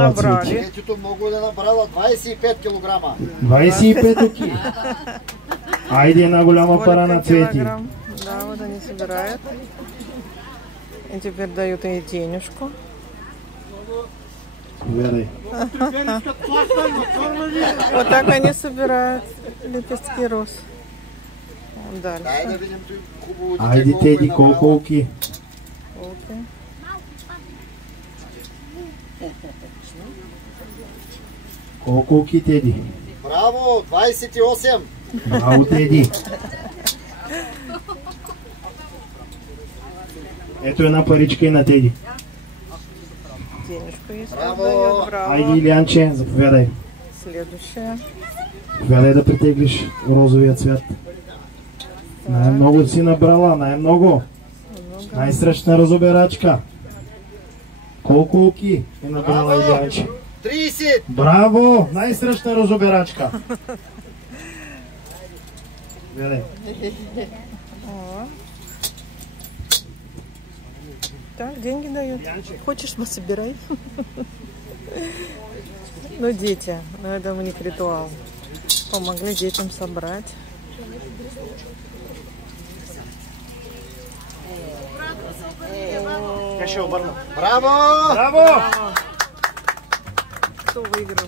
Набрали. Цветето много да набрала 25 килограма. 25 оки. Айде една голяма пара на Цвети. Да, вот они собирают. И теперь дают ей денежку. Гледай. Вот так они собирают лепестки роз. Дальше. Дай да видим хубаво. Айде, Теди, колко оки? Окей. Колко оки, Теди? Браво, 28. Браво, Теди. Ето една паричка и на Теди. Денежку есть. Браво. Дает. Браво. Айде, Илианче, заповядай. Следующая. Заповядай да притеглиш розовия цвят. Най-много си набрала, най-много. Най-сръчна розобирачка. Колко оки е набрала Илианче? 30. Браво! Най-сръчна розобирачка. Гледай. О. Так, деньги дают. Хочешь, пособирай. Ну, дети, ну это у них ритуал. Помогли детям собрать. Браво! Браво! Кто выиграл?